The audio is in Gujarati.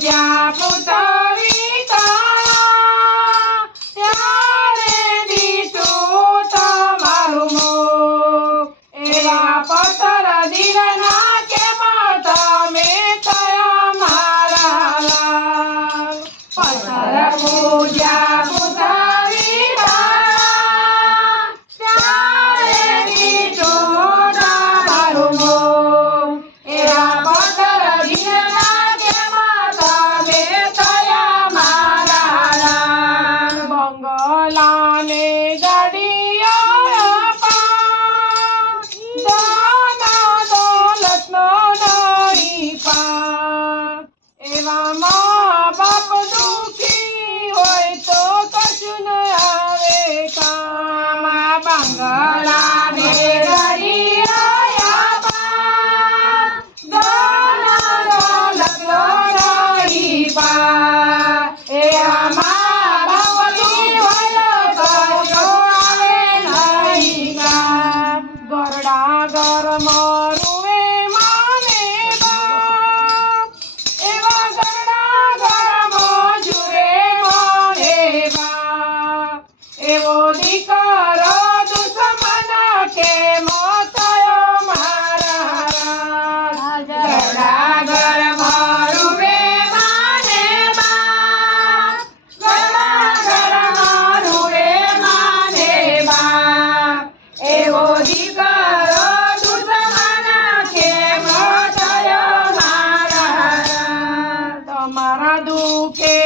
家不。મારા દુઃખી